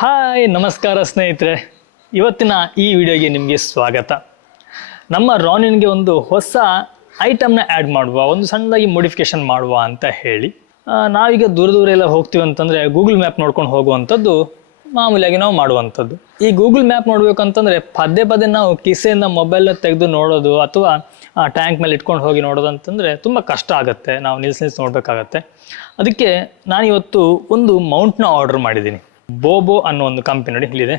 Hi ನಮಸ್ಕಾರ ಸ್ನೇಹಿತರೆ, ಇವತ್ತಿನ ಈ ವಿಡಿಯೋಗೆ ನಿಮಗೆ ಸ್ವಾಗತ. ನಮ್ಮ ರಾನಿನ್ಗೆ ಒಂದು ಹೊಸ ಐಟಮ್ನ ಆ್ಯಡ್ ಮಾಡುವ, ಒಂದು ಸಣ್ಣದಾಗಿ ಮೋಡಿಫಿಕೇಶನ್ ಮಾಡುವ ಅಂತ ಹೇಳಿ ನಾವೀಗ ದೂರ ಎಲ್ಲ ಹೋಗ್ತೀವಿ ಅಂತಂದರೆ ಗೂಗಲ್ ಮ್ಯಾಪ್ ನೋಡ್ಕೊಂಡು ಹೋಗುವಂಥದ್ದು ಮಾಮೂಲಿಯಾಗಿ ನಾವು ಮಾಡುವಂಥದ್ದು. ಈ ಗೂಗಲ್ ಮ್ಯಾಪ್ ನೋಡಬೇಕಂತಂದರೆ ಪದೇ ನಾವು ಕಿಸೆಯಿಂದ ಮೊಬೈಲ್ನ ತೆಗೆದು ನೋಡೋದು ಅಥವಾ ಟ್ಯಾಂಕ್ ಮೇಲೆ ಇಟ್ಕೊಂಡು ಹೋಗಿ ನೋಡೋದು ಅಂತಂದರೆ ತುಂಬ ಕಷ್ಟ ಆಗುತ್ತೆ. ನಾವು ನಿಲ್ಸಿ ನೋಡಬೇಕಾಗತ್ತೆ. ಅದಕ್ಕೆ ನಾನಿವತ್ತು ಒಂದು ಮೌಂಟ್ನ ಆರ್ಡರ್ ಮಾಡಿದ್ದೀನಿ. ಬೋಬೋ ಅನ್ನೋ ಒಂದು ಕಂಪನಿ, ನೋಡಿ ಇಲ್ಲಿದೆ,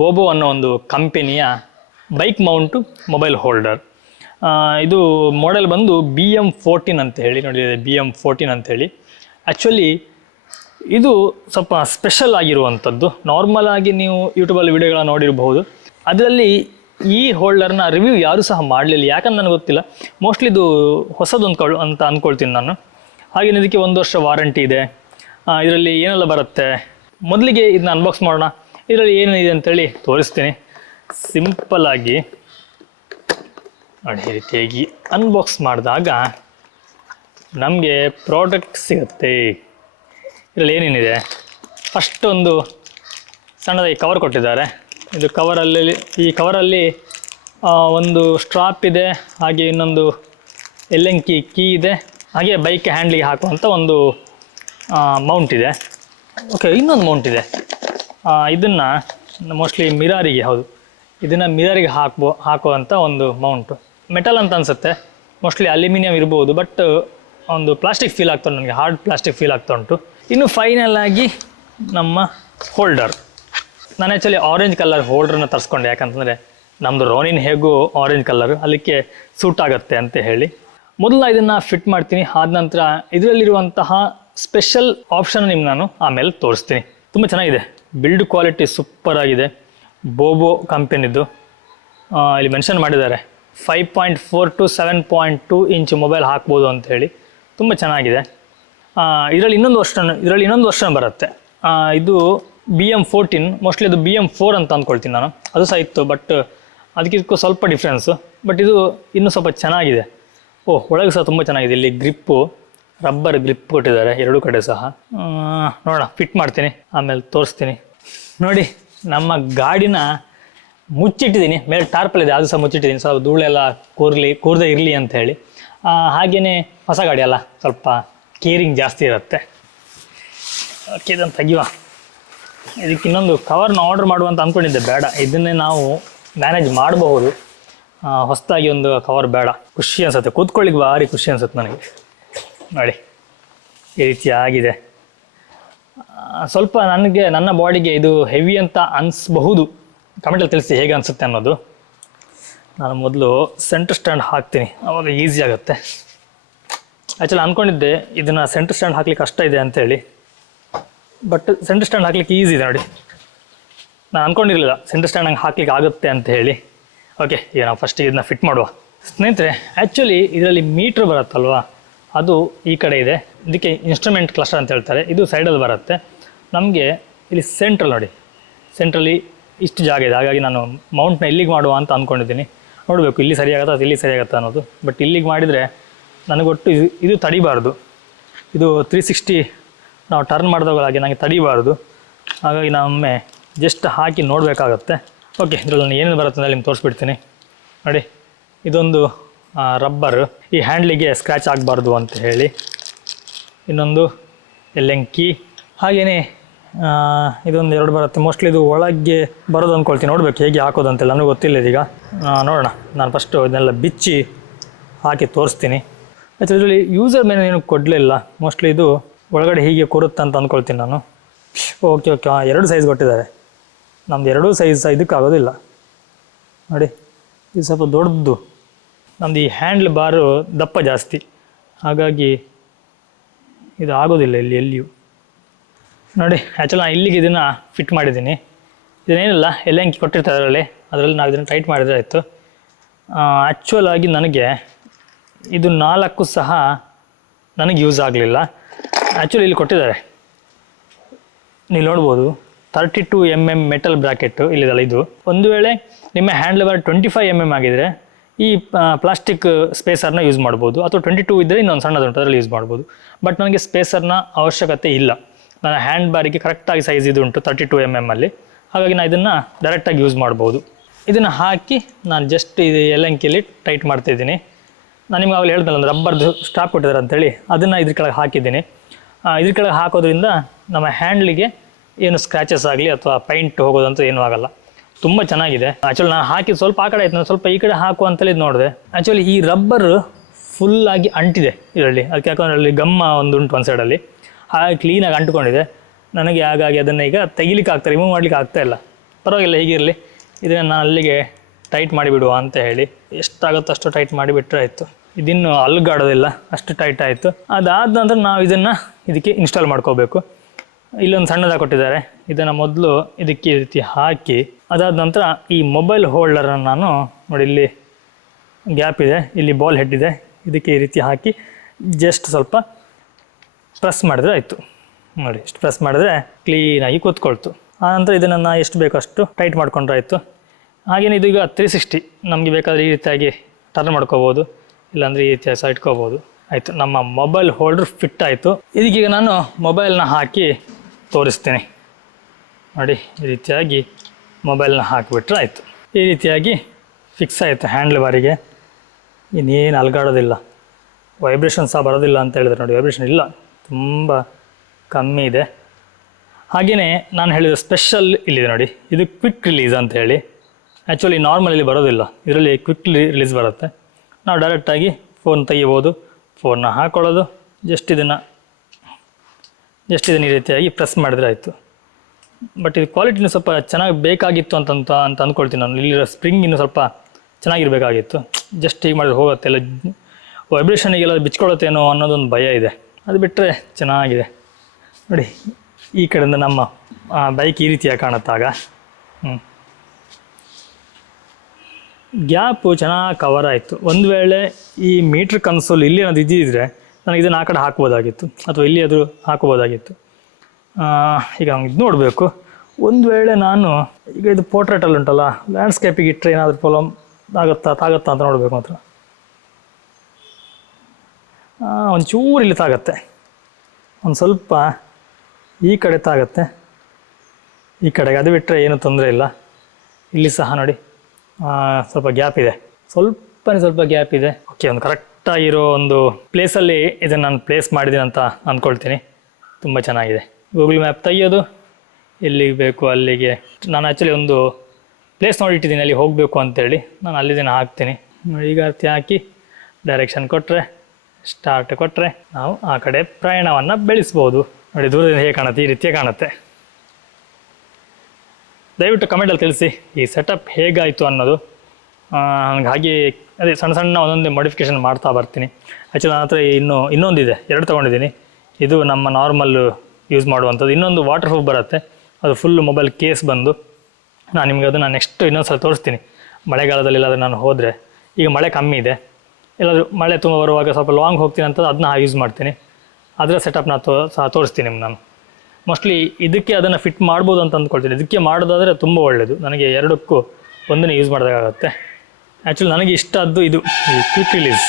ಬೋಬೋ ಅನ್ನೋ ಒಂದು ಕಂಪನಿಯ ಬೈಕ್ ಮೌಂಟು ಮೊಬೈಲ್ ಹೋಲ್ಡರ್. ಇದು ಮಾಡೆಲ್ ಬಂದು BM14 ಅಂತ ಹೇಳಿ, ನೋಡಿ BM14 ಅಂತ ಹೇಳಿ. ಆ್ಯಕ್ಚುಲಿ ಇದು ಸ್ವಲ್ಪ ಸ್ಪೆಷಲ್ ಆಗಿರುವಂಥದ್ದು. ನಾರ್ಮಲ್ ಆಗಿ ನೀವು ಯೂಟ್ಯೂಬಲ್ಲಿ ವಿಡಿಯೋಗಳ ನೋಡಿರಬಹುದು. ಅದರಲ್ಲಿ ಈ ಹೋಲ್ಡರ್ನ ರಿವ್ಯೂ ಯಾರೂ ಸಹ ಮಾಡಲಿಲ್ಲ, ಯಾಕಂದ್ರೆ ನನಗೆ ಗೊತ್ತಿಲ್ಲ. ಮೋಸ್ಟ್ಲಿ ಇದು ಹೊಸದು ಅಂತ ಅಂದ್ಕೊಳ್ತೀನಿ ನಾನು. ಹಾಗೇನು ಇದಕ್ಕೆ 1 ವರ್ಷ ವಾರಂಟಿ ಇದೆ. ಇದರಲ್ಲಿ ಏನೆಲ್ಲ ಬರುತ್ತೆ, ಮೊದಲಿಗೆ ಇದನ್ನ ಅನ್ಬಾಕ್ಸ್ ಮಾಡೋಣ. ಇದರಲ್ಲಿ ಏನೇನಿದೆ ಅಂತೇಳಿ ತೋರಿಸ್ತೀನಿ. ಸಿಂಪಲ್ಲಾಗಿ ನೋಡಿ, ಈ ರೀತಿಯಾಗಿ ಅನ್ಬಾಕ್ಸ್ ಮಾಡಿದಾಗ ನಮಗೆ ಪ್ರಾಡಕ್ಟ್ ಸಿಗುತ್ತೆ. ಇದರಲ್ಲಿ ಏನೇನಿದೆ, ಫಸ್ಟ್ ಒಂದು ಸಣ್ಣದಾಗಿ ಕವರ್ ಕೊಟ್ಟಿದ್ದಾರೆ. ಇದು ಈ ಕವರಲ್ಲಿ ಒಂದು ಸ್ಟ್ರಾಪ್ ಇದೆ, ಹಾಗೆ ಇನ್ನೊಂದು ಕೀ ಇದೆ, ಹಾಗೆ ಬೈಕ್ ಹ್ಯಾಂಡ್ಲಿಗೆ ಹಾಕುವಂಥ ಒಂದು ಮೌಂಟ್ ಇದೆ. ಓಕೆ, ಇನ್ನೊಂದು ಮೌಂಟ್ ಇದೆ. ಇದನ್ನು ಮೋಸ್ಟ್ಲಿ ಮಿರಾರಿಗೆ, ಹೌದು, ಇದನ್ನು ಮಿರಾರಿಗೆ ಹಾಕುವಂಥ ಒಂದು ಮೌಂಟು. ಮೆಟಲ್ ಅಂತ ಅನಿಸುತ್ತೆ, ಮೋಸ್ಟ್ಲಿ ಅಲ್ಯೂಮಿನಿಯಂ ಇರ್ಬೋದು, ಬಟ್ ಒಂದು ಪ್ಲಾಸ್ಟಿಕ್ ಫೀಲ್ ಆಗ್ತಾ ಉಂಟು, ನನಗೆ ಹಾರ್ಡ್ ಪ್ಲಾಸ್ಟಿಕ್ ಫೀಲ್ ಆಗ್ತಾ ಉಂಟು. ಇನ್ನು ಫೈನಲ್ ಆಗಿ ನಮ್ಮ ಹೋಲ್ಡರ್. ನಾನು ಆ್ಯಕ್ಚುಲಿ ಆರೆಂಜ್ ಕಲರ್ ಹೋಲ್ಡ್ರನ್ನ ತರಿಸ್ಕೊಂಡೆ, ಯಾಕಂತಂದರೆ ನಮ್ಮದು ರೋನಿನ್ ಹೇಗೂ ಆರೆಂಜ್ ಕಲರು, ಅದಕ್ಕೆ ಸೂಟ್ ಆಗುತ್ತೆ ಅಂತ ಹೇಳಿ. ಮೊದಲು ಇದನ್ನು ಫಿಟ್ ಮಾಡ್ತೀನಿ. ಆದ ನಂತರ ಇದರಲ್ಲಿರುವಂತಹ ಸ್ಪೆಷಲ್ ಆಪ್ಷನ್ ನಿಮ್ಗೆ ನಾನು ಆಮೇಲೆ ತೋರಿಸ್ತೀನಿ. ತುಂಬ ಚೆನ್ನಾಗಿದೆ, ಬಿಲ್ಡ್ ಕ್ವಾಲಿಟಿ ಸೂಪರ್ ಆಗಿದೆ. ಬೋಬೋ ಕಂಪನಿದು ಇಲ್ಲಿ ಮೆನ್ಷನ್ ಮಾಡಿದ್ದಾರೆ 5.4 to 7.2 ಇಂಚ್ ಮೊಬೈಲ್ ಹಾಕ್ಬೋದು ಅಂತ ಹೇಳಿ. ತುಂಬ ಚೆನ್ನಾಗಿದೆ. ಇದರಲ್ಲಿ ಇನ್ನೊಂದು ವರ್ಷನ್ ಬರುತ್ತೆ. ಇದು BM14, ಮೋಸ್ಟ್ಲಿ ಅದು BM4 ಅಂತ ಅಂದ್ಕೊಳ್ತೀನಿ ನಾನು. ಅದು ಸಹ ಇತ್ತು, ಬಟ್ ಅದಕ್ಕಿದಕ್ಕೂ ಸ್ವಲ್ಪ ಡಿಫ್ರೆನ್ಸು. ಬಟ್ ಇದು ಇನ್ನೂ ಸ್ವಲ್ಪ ಚೆನ್ನಾಗಿದೆ. ಒಳಗೆ ಸಹ ತುಂಬ ಚೆನ್ನಾಗಿದೆ. ಇಲ್ಲಿ ಗ್ರಿಪ್ಪು, ರಬ್ಬರ್ ಗ್ರಿಪ್ ಕೊಟ್ಟಿದ್ದಾರೆ ಎರಡೂ ಕಡೆ ಸಹ. ನೋಡೋಣ, ಫಿಟ್ ಮಾಡ್ತೀನಿ, ಆಮೇಲೆ ತೋರಿಸ್ತೀನಿ. ನೋಡಿ, ನಮ್ಮ ಗಾಡಿನ ಮುಚ್ಚಿಟ್ಟಿದ್ದೀನಿ. ಮೇಲೆ ಟಾರ್ಪಲ್ ಅದು ಸಹ ಮುಚ್ಚಿಟ್ಟಿದ್ದೀನಿ, ಸ್ವಲ್ಪ ಧೂಳೆಲ್ಲ ಕೂರದೇ ಇರಲಿ ಅಂತ ಹೇಳಿ. ಹಾಗೆಯೇ ಹೊಸ ಗಾಡಿ ಅಲ್ಲ, ಸ್ವಲ್ಪ ಕೇರಿಂಗ್ ಜಾಸ್ತಿ ಇರುತ್ತೆ. ಓಕೆ, ಇದನ್ನು ತೆಗಿಯುವ. ಇದಕ್ಕೆ ಇನ್ನೊಂದು ಕವರ್ನ ಆರ್ಡರ್ ಮಾಡುವಂತ ಅಂದ್ಕೊಂಡಿದ್ದೆ, ಬೇಡ, ಇದನ್ನೇ ನಾವು ಮ್ಯಾನೇಜ್ ಮಾಡಬಹುದು. ಹೊಸದಾಗಿ ಒಂದು ಕವರ್ ಬೇಡ. ಖುಷಿ ಅನಿಸುತ್ತೆ, ಕೂತ್ಕೊಳ್ಳಿಕ್ಕೆ ಭಾರಿ ಖುಷಿ ಅನಿಸುತ್ತೆ ನನಗೆ. ನೋಡಿ, ಈ ರೀತಿ ಆಗಿದೆ. ಸ್ವಲ್ಪ ನನ್ನ ಬಾಡಿಗೆ ಇದು ಹೆವಿ ಅಂತ ಅನಿಸ್ಬಹುದು. ಕಮೆಂಟಲ್ಲಿ ತಿಳಿಸಿ ಹೇಗೆ ಅನಿಸುತ್ತೆ ಅನ್ನೋದು. ನಾನು ಮೊದಲು ಸೆಂಟರ್ ಸ್ಟ್ಯಾಂಡ್ ಹಾಕ್ತೀನಿ, ಆವಾಗ ಈಸಿ ಆಗುತ್ತೆ. ಆ್ಯಕ್ಚುಲಿ ಅಂದ್ಕೊಂಡಿದ್ದೆ ಇದನ್ನು ಸೆಂಟರ್ ಸ್ಟ್ಯಾಂಡ್ ಹಾಕ್ಲಿಕ್ಕೆ ಕಷ್ಟ ಇದೆ ಅಂತೇಳಿ, ಬಟ್ ಸೆಂಟರ್ ಸ್ಟ್ಯಾಂಡ್ ಹಾಕ್ಲಿಕ್ಕೆ ಈಸಿ ಇದೆ. ನೋಡಿ, ನಾನು ಅಂದ್ಕೊಂಡಿರಲಿಲ್ಲ ಸೆಂಟರ್ ಸ್ಟ್ಯಾಂಡ್ ಹಂಗೆ ಹಾಕ್ಲಿಕ್ಕೆ ಆಗುತ್ತೆ ಅಂತ ಹೇಳಿ. ಓಕೆ, ಈಗ ನಾವು ಫಸ್ಟಿಗೆ ಇದನ್ನ ಫಿಟ್ ಮಾಡುವ. ಸ್ನೇಹಿತರೆ, ಆ್ಯಕ್ಚುಲಿ ಇದರಲ್ಲಿ ಮೀಟ್ರ್ ಬರುತ್ತಲ್ವ, ಅದು ಈ ಕಡೆ ಇದೆ. ಇದಕ್ಕೆ ಇನ್ಸ್ಟ್ರೂಮೆಂಟ್ ಕ್ಲಸ್ಟರ್ ಅಂತ ಹೇಳ್ತಾರೆ. ಇದು ಸೈಡಲ್ಲಿ ಬರುತ್ತೆ. ನಮಗೆ ಇಲ್ಲಿ ಸೆಂಟ್ರಲ್ ನೋಡಿ, ಸೆಂಟ್ರಲ್ಲಿ ಇಷ್ಟು ಜಾಗ ಇದೆ. ಹಾಗಾಗಿ ನಾನು ಮೌಂಟ್ನ ಇಲ್ಲಿಗೆ ಮಾಡುವ ಅಂತ ಅಂದ್ಕೊಂಡಿದ್ದೀನಿ. ನೋಡಬೇಕು ಇಲ್ಲಿ ಸರಿಯಾಗತ್ತಾ ಅದು ಇಲ್ಲಿ ಸರಿಯಾಗತ್ತಾ ಅನ್ನೋದು. ಬಟ್ ಇಲ್ಲಿಗೆ ಮಾಡಿದರೆ ನನಗೊಟ್ಟು ಇದು ತಡಿಬಾರ್ದು. ಇದು 360 ನಾವು ಟರ್ನ್ ಮಾಡಿದಾಗಲಾಗಿ ನನಗೆ ತಡಿಬಾರ್ದು. ಹಾಗಾಗಿ ನಾವೊಮ್ಮೆ ಜಸ್ಟ್ ಹಾಕಿ ನೋಡಬೇಕಾಗತ್ತೆ. ಓಕೆ, ಇದರಲ್ಲಿ ನಾನು ಏನೇನು ಬರುತ್ತೆ ಅಂತ ನಿಮ್ಗೆ ತೋರಿಸ್ಬಿಡ್ತೀನಿ. ನೋಡಿ, ಇದೊಂದು ರಬ್ಬರ್, ಈ ಹ್ಯಾಂಡ್ಲಿಗೆ ಸ್ಕ್ರ್ಯಾಚ್ ಆಗಬಾರ್ದು ಅಂತ ಹೇಳಿ. ಇನ್ನೊಂದು ಕೀ, ಹಾಗೆಯೇ ಇದೊಂದು 2 ಬರುತ್ತೆ. ಮೋಸ್ಟ್ಲಿ ಇದು ಒಳಗೆ ಬರೋದು ಅಂದ್ಕೊಳ್ತೀನಿ. ನೋಡ್ಬೇಕು ಹೇಗೆ ಹಾಕೋದು ಅಂತೇಳಿ, ನನಗೆ ಗೊತ್ತಿಲ್ಲ ಇದೀಗ. ನೋಡೋಣ, ನಾನು ಫಸ್ಟು ಇದನ್ನೆಲ್ಲ ಬಿಚ್ಚಿ ಹಾಕಿ ತೋರಿಸ್ತೀನಿ. ಆ್ಯಕ್ಚುಲಿ ಇದರಲ್ಲಿ ಯೂಸರ್ ಮೇಲೆ ಏನು ಕೊಡಲಿಲ್ಲ. ಮೋಸ್ಟ್ಲಿ ಇದು ಒಳಗಡೆ ಹೀಗೆ ಕೂರುತ್ತೆ ಅಂತ ಅಂದ್ಕೊಳ್ತೀನಿ ನಾನು. ಓಕೆ, 2 ಸೈಜ್ ಕೊಟ್ಟಿದ್ದಾರೆ. ನಮ್ಮದು 2 ಸೈಜ್ ಇದಕ್ಕಾಗೋದಿಲ್ಲ. ನೋಡಿ, ಇದು ಸ್ವಲ್ಪ ದೊಡ್ಡದು. ನಮ್ಮದು ಈ ಹ್ಯಾಂಡ್ಲ್ ಬಾರು ದಪ್ಪ ಜಾಸ್ತಿ, ಹಾಗಾಗಿ ಇದು ಆಗೋದಿಲ್ಲ ಎಲ್ಲಿಯೂ. ನೋಡಿ, ಆ್ಯಕ್ಚುಲಿ ನಾನು ಇಲ್ಲಿಗೆ ಇದನ್ನು ಫಿಟ್ ಮಾಡಿದ್ದೀನಿ. ಇದನ್ನೇನಿಲ್ಲ, ಕೀ ಕೊಟ್ಟಿರ್ತಾರೆ ಅದರಲ್ಲಿ ನಾವು ಇದನ್ನು ಟೈಟ್ ಮಾಡಿದರೆ ಆಯಿತು. ಆ್ಯಕ್ಚುಲಾಗಿ ನನಗೆ ಇದು 4 ಸಹ ನನಗೆ ಯೂಸ್ ಆಗಲಿಲ್ಲ. ಆ್ಯಕ್ಚುಲಿ ಇಲ್ಲಿ ಕೊಟ್ಟಿದ್ದಾರೆ, ನೀವು ನೋಡ್ಬೋದು 32 mm ಮೆಟಲ್ ಬ್ರ್ಯಾಕೆಟು ಇಲ್ಲಿದಲ್ಲ. ಇದು ಒಂದು ವೇಳೆ ನಿಮ್ಮ ಹ್ಯಾಂಡ್ಲ್ ಬಾರ್ 25 mm ಆಗಿದರೆ ಈ ಪ್ಲಾಸ್ಟಿಕ್ ಸ್ಪೇಸರ್ನ ಯೂಸ್ ಮಾಡ್ಬೋದು, ಅಥವಾ 22 ಇದ್ದರೆ ಇನ್ನೊಂದು ಸಣ್ಣದುಂಟು ಅದರಲ್ಲಿ ಯೂಸ್ ಮಾಡ್ಬೋದು. ಬಟ್ ನನಗೆ ಸ್ಪೇಸರ್ನ ಅವಶ್ಯಕತೆ ಇಲ್ಲ. ನನ್ನ ಹ್ಯಾಂಡ್ ಬಾರಿಗೆ ಕರೆಕ್ಟಾಗಿ ಸೈಜ್ ಇದು ಉಂಟು 32 mm ಅಲ್ಲಿ. ಹಾಗಾಗಿ ನಾನು ಇದನ್ನು ಡೈರೆಕ್ಟಾಗಿ ಯೂಸ್ ಮಾಡ್ಬೋದು. ಇದನ್ನು ಹಾಕಿ ನಾನು ಜಸ್ಟ್ ಇದು ಯಲಂಕಿಯಲ್ಲಿ ಟೈಟ್ ಮಾಡ್ತಾಯಿದ್ದೀನಿ. ನಾನು ನಿಮ್ಗೆ ಅವಾಗ ಹೇಳ್ದಲ್ಲ ಒಂದು ರಬ್ಬರ್ದು ಸ್ಟ್ರಾಪ್ ಕೊಟ್ಟಿದ್ದಾರೆ ಅಂತೇಳಿ, ಅದನ್ನು ಇದ್ರ ಕೆಳಗೆ ಹಾಕಿದ್ದೀನಿ. ಇದ್ರ ಕೆಳಗೆ ಹಾಕೋದ್ರಿಂದ ನಮ್ಮ ಹ್ಯಾಂಡ್ಲಿಗೆ ಏನು ಸ್ಕ್ರ್ಯಾಚಸ್ ಆಗಲಿ ಅಥವಾ ಪೈಂಟ್ ಹೋಗೋದಂತ ಏನೂ ಆಗಲ್ಲ. ತುಂಬ ಚೆನ್ನಾಗಿದೆ. ಆ್ಯಕ್ಚುಲಿ ನಾನು ಹಾಕಿ ಸ್ವಲ್ಪ ಆ ಕಡೆ ಆಯ್ತು, ನಾನು ಸ್ವಲ್ಪ ಈ ಕಡೆ ಹಾಕು ಅಂತೇಳಿ ಇದು ನೋಡಿದೆ. ಆ್ಯಕ್ಚುಲಿ ಈ ರಬ್ಬರ್ ಫುಲ್ಲಾಗಿ ಅಂಟಿದೆ ಇದರಲ್ಲಿ. ಅದಕ್ಕೆ ಯಾಕಂದರೆ ಅಲ್ಲಿ ಗಮ್ಮ ಒಂದು ಉಂಟು ಒಂದು ಸೈಡಲ್ಲಿ, ಹಾಗೆ ಕ್ಲೀನಾಗಿ ಅಂಟ್ಕೊಂಡಿದೆ. ನನಗೆ ಹಾಗಾಗಿ ಅದನ್ನು ಈಗ ತೆಗಿಲಿಕ್ಕೆ ಆಗ್ತಾ, ರಿಮೂವ್ ಮಾಡಲಿಕ್ಕೆ ಆಗ್ತಾಯಿಲ್ಲ. ಪರವಾಗಿಲ್ಲ, ಹೀಗಿರಲಿ. ಇದನ್ನು ನಾನು ಅಲ್ಲಿಗೆ ಟೈಟ್ ಮಾಡಿಬಿಡುವ ಅಂತ ಹೇಳಿ ಎಷ್ಟಾಗುತ್ತೋ ಅಷ್ಟು ಟೈಟ್ ಮಾಡಿಬಿಟ್ರೆ ಆಯಿತು. ಇದಿನ್ನು ಅಲ್ಗಾಡೋದಿಲ್ಲ, ಅಷ್ಟು ಟೈಟ್ ಆಯಿತು. ಅದಾದ ನಂತರ ನಾವು ಇದನ್ನು ಇದಕ್ಕೆ ಇನ್ಸ್ಟಾಲ್ ಮಾಡ್ಕೋಬೇಕು. ಇಲ್ಲೊಂದು ಸಣ್ಣದಾಗಿ ಕೊಟ್ಟಿದ್ದಾರೆ, ಇದನ್ನು ಮೊದಲು ಇದಕ್ಕೆ ಈ ರೀತಿ ಹಾಕಿ, ಅದಾದ ನಂತರ ಈ ಮೊಬೈಲ್ ಹೋಲ್ಡರನ್ನು ನಾನು ನೋಡಿ, ಇಲ್ಲಿ ಗ್ಯಾಪ್ ಇದೆ, ಇಲ್ಲಿ ಬಾಲ್ ಹೆಡ್ ಇದೆ, ಇದಕ್ಕೆ ಈ ರೀತಿ ಹಾಕಿ ಜಸ್ಟ್ ಸ್ವಲ್ಪ ಪ್ರೆಸ್ ಮಾಡಿದ್ರೆ ಆಯಿತು. ನೋಡಿ, ಇಷ್ಟು ಪ್ರೆಸ್ ಮಾಡಿದ್ರೆ ಕ್ಲೀನಾಗಿ ಕೂತ್ಕೊಳ್ತು. ಆನಂತರ ಇದನ್ನು ನಾನು ಎಷ್ಟು ಬೇಕೋ ಅಷ್ಟು ಟೈಟ್ ಮಾಡ್ಕೊಂಡ್ರೆ ಆಯಿತು. ಹಾಗೇನೆ ಇದು ಈಗ 360 ನಮಗೆ ಬೇಕಾದರೆ ಈ ರೀತಿಯಾಗಿ ಟರ್ನ್ ಮಾಡ್ಕೋಬೋದು, ಇಲ್ಲಾಂದರೆ ಈ ರೀತಿಯಾಗಿ ಸಹ ಇಟ್ಕೋಬೋದು. ಆಯಿತು, ನಮ್ಮ ಮೊಬೈಲ್ ಹೋಲ್ಡ್ರ್ ಫಿಟ್ ಆಯಿತು. ಇದಕ್ಕೀಗ ನಾನು ಮೊಬೈಲ್ನ ಹಾಕಿ ತೋರಿಸ್ತೀನಿ. ನೋಡಿ, ಈ ರೀತಿಯಾಗಿ ಮೊಬೈಲ್ನ ಹಾಕಿಬಿಟ್ರೆ ಆಯಿತು. ಈ ರೀತಿಯಾಗಿ ಫಿಕ್ಸ್ ಆಯಿತು ಹ್ಯಾಂಡ್ಲ್ ಬಾರಿಗೆ. ಇನ್ನೇನು ಅಲ್ಗಾಡೋದಿಲ್ಲ, ವೈಬ್ರೇಷನ್ ಸಹ ಬರೋದಿಲ್ಲ ಅಂತ ಹೇಳಿದ್ರೆ. ನೋಡಿ, ವೈಬ್ರೇಷನ್ ಇಲ್ಲ, ತುಂಬ ಕಮ್ಮಿ ಇದೆ. ಹಾಗೆಯೇ ನಾನು ಹೇಳಿದ ಸ್ಪೆಷಲ್ ಇಲ್ಲಿದೆ ನೋಡಿ, ಇದು ಕ್ವಿಕ್ ರಿಲೀಸ್ ಅಂತ ಹೇಳಿ. ಆ್ಯಕ್ಚುಲಿ ನಾರ್ಮಲಲ್ಲಿ ಬರೋದಿಲ್ಲ, ಇದರಲ್ಲಿ ಕ್ವಿಕ್ ರಿಲೀಸ್ ಬರುತ್ತೆ. ನಾವು ಡೈರೆಕ್ಟಾಗಿ ಫೋನ್ ತೆಗಿಬೋದು, ಫೋನ್ನ ಹಾಕ್ಕೊಳ್ಳೋದು, ಜಸ್ಟ್ ಇದನ್ನು ಈ ರೀತಿಯಾಗಿ ಪ್ರೆಸ್ ಮಾಡಿದ್ರೆ ಆಯಿತು. ಬಟ್ ಇದು ಕ್ವಾಲಿಟಿನೂ ಸ್ವಲ್ಪ ಚೆನ್ನಾಗಿ ಬೇಕಾಗಿತ್ತು ಅಂತ ಅಂದ್ಕೊಳ್ತೀನಿ ನಾನು. ಇಲ್ಲಿರೋ ಸ್ಪ್ರಿಂಗ್ ಇನ್ನೂ ಸ್ವಲ್ಪ ಚೆನ್ನಾಗಿರಬೇಕಾಗಿತ್ತು. ಜಸ್ಟ್ ಹೀಗೆ ಮಾಡಿದ್ರೆ ಹೋಗುತ್ತೆ, ಎಲ್ಲ ವೈಬ್ರೇಷನಿಗೆಲ್ಲ ಬಿಚ್ಕೊಳ್ಳುತ್ತೇನೋ ಅನ್ನೋದೊಂದು ಭಯ ಇದೆ. ಅದು ಬಿಟ್ಟರೆ ಚೆನ್ನಾಗಿದೆ. ನೋಡಿ, ಈ ಕಡೆಯಿಂದ ನಮ್ಮ ಬೈಕ್ ಈ ರೀತಿಯಾಗಿ ಕಾಣುತ್ತಾಗ ಗ್ಯಾಪು ಚೆನ್ನಾಗಿ ಕವರ್ ಆಯಿತು. ಒಂದು ವೇಳೆ ಈ ಮೀಟ್ರ್ ಕನ್ಸೋಲ್ ಇಲ್ಲಿ ಏನಾದ್ರು ಇದ್ದಿದ್ರೆ ನನಗೆ ಇದನ್ನು ಆ ಕಡೆ ಹಾಕ್ಬೋದಾಗಿತ್ತು, ಅಥವಾ ಇಲ್ಲಿ ಅದು ಹಾಕ್ಬೋದಾಗಿತ್ತು. ಈಗ ಇದು ನೋಡಬೇಕು. ಒಂದು ವೇಳೆ ನಾನು ಈಗ ಇದು ಪೋರ್ಟ್ರೇಟಲ್ಲಿ ಉಂಟಲ್ಲ, ಲ್ಯಾಂಡ್ಸ್ಕೇಪಿಗೆ ಇಟ್ಟರೆ ಏನಾದರೂ ಪ್ರಾಬ್ಲಮ್ ತಾಗತ್ತಾ ಅಂತ ನೋಡಬೇಕು ಮಾತ್ರ. ಒಂಚೂರು ಇಲ್ಲಿ ತಾಗತ್ತೆ, ಒಂದು ಸ್ವಲ್ಪ ಈ ಕಡೆ ತಾಗತ್ತೆ, ಈ ಕಡೆಗೆ. ಅದು ಬಿಟ್ಟರೆ ಏನೂ ತೊಂದರೆ ಇಲ್ಲ. ಇಲ್ಲಿ ಸಹ ನೋಡಿ ಸ್ವಲ್ಪ ಗ್ಯಾಪ್ ಇದೆ, ಸ್ವಲ್ಪ ಗ್ಯಾಪ್ ಇದೆ. ಓಕೆ, ಒಂದು ಕರೆಕ್ಟಾಗಿರೋ ಒಂದು ಪ್ಲೇಸಲ್ಲಿ ಇದನ್ನು ನಾನು ಪ್ಲೇಸ್ ಮಾಡಿದ್ದೀನಿ ಅಂತ ಅಂದ್ಕೊಳ್ತೀನಿ. ತುಂಬ ಚೆನ್ನಾಗಿದೆ. ಗೂಗಲ್ ಮ್ಯಾಪ್ ತೆಗಿಯೋದು, ಎಲ್ಲಿಗೆ ಬೇಕು ಅಲ್ಲಿಗೆ. ನಾನು ಆ್ಯಕ್ಚುಲಿ ಒಂದು ಪ್ಲೇಸ್ ನೋಡಿಟ್ಟಿದ್ದೀನಿ, ಅಲ್ಲಿ ಹೋಗಬೇಕು ಅಂತೇಳಿ. ನಾನು ಅಲ್ಲಿದ್ದೀನಿ ಹಾಕ್ತೀನಿ. ಈಗ ಹಾಕಿ ಡೈರೆಕ್ಷನ್ ಕೊಟ್ಟರೆ, ಸ್ಟಾರ್ಟ್ ಕೊಟ್ಟರೆ ನಾವು ಆ ಕಡೆ ಪ್ರಯಾಣವನ್ನು ಬೆಳೆಸ್ಬೋದು. ನೋಡಿ, ದೂರದಿಂದ ಹೇಗೆ ಕಾಣುತ್ತೆ, ಈ ರೀತಿಯೇ ಕಾಣುತ್ತೆ. ದಯವಿಟ್ಟು ಕಮೆಂಟಲ್ಲಿ ತಿಳಿಸಿ ಈ ಸೆಟಪ್ ಹೇಗಾಯಿತು ಅನ್ನೋದು. ನನಗೆ ಹಾಗೆ ಅದೇ ಸಣ್ಣ ಒಂದೊಂದೇ ಮಾಡಿಫಿಕೇಷನ್ ಮಾಡ್ತಾ ಬರ್ತೀನಿ. ಆ್ಯಕ್ಚುಲಿ ನನ್ನ ಹತ್ರ ಇನ್ನೊಂದಿದೆ, 2 ತೊಗೊಂಡಿದ್ದೀನಿ. ಇದು ನಮ್ಮ ನಾರ್ಮಲ್ ಯೂಸ್ ಮಾಡುವಂಥದ್ದು. ಇನ್ನೊಂದು ವಾಟರ್ ಪ್ರೂಫ್ ಬರುತ್ತೆ, ಅದು ಫುಲ್ ಮೊಬೈಲ್ ಕೇಸ್ ಬಂದು. ನಾನು ನಿಮಗೆ ಅದನ್ನು ನೆಕ್ಸ್ಟ್ ಇನ್ನೊಂದು ಸಲ ತೋರಿಸ್ತೀನಿ. ಮಳೆಗಾಲದಲ್ಲಿ ಎಲ್ಲಾದರೂ ನಾನು ಹೋದರೆ, ಈಗ ಮಳೆ ಕಮ್ಮಿ ಇದೆ, ಎಲ್ಲಾದರೂ ಮಳೆ ತುಂಬ ಬರುವಾಗ ಸ್ವಲ್ಪ ಲಾಂಗ್ ಹೋಗ್ತೀನಿ ಅಂತ ಅದನ್ನ ಯೂಸ್ ಮಾಡ್ತೀನಿ. ಅದರ ಸೆಟಪ್ನ ಸಹ ತೋರಿಸ್ತೀನಿ ನಿಮ್ಗೆ ನಾನು. ಮೋಸ್ಟ್ಲಿ ಇದಕ್ಕೆ ಅದನ್ನು ಫಿಟ್ ಮಾಡ್ಬೋದು ಅಂತ ಅಂದ್ಕೊಳ್ತೀನಿ. ಇದಕ್ಕೆ ಮಾಡೋದಾದರೆ ತುಂಬ ಒಳ್ಳೆಯದು. ನನಗೆ ಎರಡಕ್ಕೂ ಒಂದನ್ನೇ ಯೂಸ್ ಮಾಡೋದಾಗುತ್ತೆ. ಆ್ಯಕ್ಚುಲಿ ನನಗೆ ಇಷ್ಟ ಆದ್ದು ಇದು, ಈ ಕ್ವಿಕ್ ರಿಲೀಸ್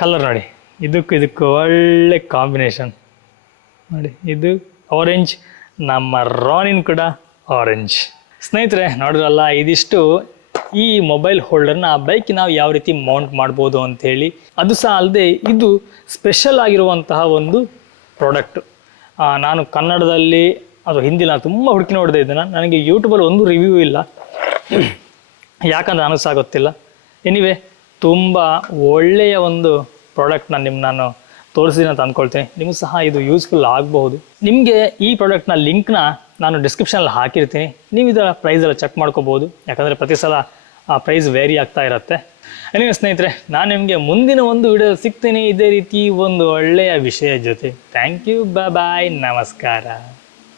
ಕಲರ್. ನೋಡಿ, ಇದಕ್ಕೂ ಒಳ್ಳೆ ಕಾಂಬಿನೇಷನ್. ನೋಡಿ, ಇದು ಆರೆಂಜ್, ನಮ್ಮ ರಾನಿನ್ ಕೂಡ ಆರೆಂಜ್. ಸ್ನೇಹಿತರೆ, ನೋಡಿದ್ರಲ್ಲ, ಇದಿಷ್ಟು ಈ ಮೊಬೈಲ್ ಹೋಲ್ಡರ್ನ ಆ ಬೈಕ್ ನಾವು ಯಾವ ರೀತಿ ಮೌಂಟ್ ಮಾಡ್ಬೋದು ಅಂಥೇಳಿ. ಅದು ಸಹ ಅಲ್ಲದೆ ಇದು ಸ್ಪೆಷಲ್ ಆಗಿರುವಂತಹ ಒಂದು ಪ್ರಾಡಕ್ಟು. ನಾನು ಕನ್ನಡದಲ್ಲಿ ಅದು ಹಿಂದಿಲಿ ನಾನು ತುಂಬ ಹುಡುಕಿ ನೋಡಿದೆ ಇದನ್ನು. ನನಗೆ ಯೂಟ್ಯೂಬಲ್ಲಿ ಒಂದು ರಿವ್ಯೂ ಇಲ್ಲ, ಯಾಕಂದರೆ ನನಗೆ ಸಹ ಗೊತ್ತಿಲ್ಲ. ಎನಿವೆ, ತುಂಬ ಒಳ್ಳೆಯ ಒಂದು ಪ್ರಾಡಕ್ಟ್ ನಾನು ತೋರಿಸಿದ್ದೀನಿ ಅಂತ ಅಂದ್ಕೊಳ್ತೀನಿ. ನಿಮಗೂ ಸಹ ಇದು ಯೂಸ್ಫುಲ್ ಆಗಬಹುದು. ನಿಮಗೆ ಈ ಪ್ರಾಡಕ್ಟ್ನ ಲಿಂಕ್ನ ನಾನು ಡಿಸ್ಕ್ರಿಪ್ಷನಲ್ಲಿ ಹಾಕಿರ್ತೀನಿ. ನೀವು ಇದರ ಪ್ರೈಸೆಲ್ಲ ಚೆಕ್ ಮಾಡ್ಕೋಬೋದು, ಯಾಕಂದರೆ ಪ್ರತಿ ಸಲ ಆ ಪ್ರೈಸ್ ವೇರಿ ಆಗ್ತಾ ಇರುತ್ತೆ. ಎನಿವೆ ಸ್ನೇಹಿತರೆ, ನಾನು ನಿಮಗೆ ಮುಂದಿನ ಒಂದು ವಿಡಿಯೋ ಸಿಗ್ತೀನಿ ಇದೇ ರೀತಿ ಒಂದು ಒಳ್ಳೆಯ ವಿಷಯ ಜೊತೆ. ಥ್ಯಾಂಕ್ ಯು, ಬಾಯ್, ನಮಸ್ಕಾರ.